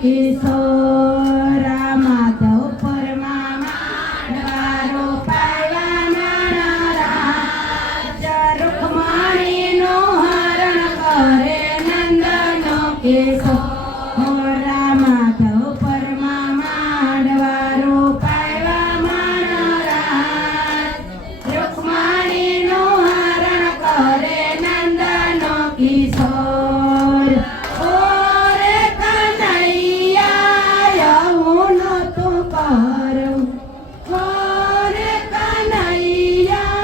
કિશોર માધવ પરમા માંડવારો પાયવાના રાજ રૂકમણીનું હરણ કરે નંદનો કિશોર માધવ પરમા માંડવારો પાયવાના રાજ રૂકમણીનું હરણ કરે નંદનો કિશોર ઓરે કનૈયા હું નતું કરું ઓરે કનૈયા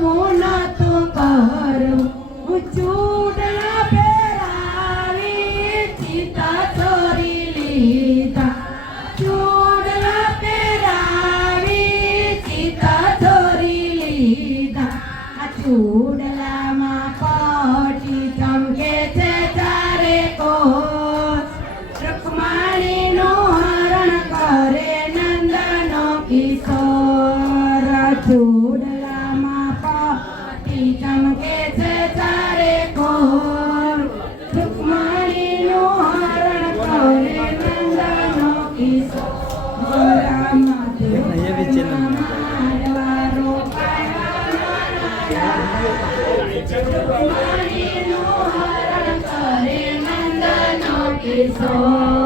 હું નતું કરું હું ચૂડણા પહેરાવી સીતા ચોરી લીધા ચૂડણા પહેરાવી સીતા ચોરી લીધા આ ચૂડલામાં પટી ચમકે છે ચારે કોર રૂકમણીનું હરણ કરે નંદનો કિશોર ચૂડલામાં પટી ચમકે છે ચારે કોર રૂકમણીનું હરણ કરે નંદનો કિશોર માંડવારો રૂકમણીનું હરણ કરે નંદનો કિશોર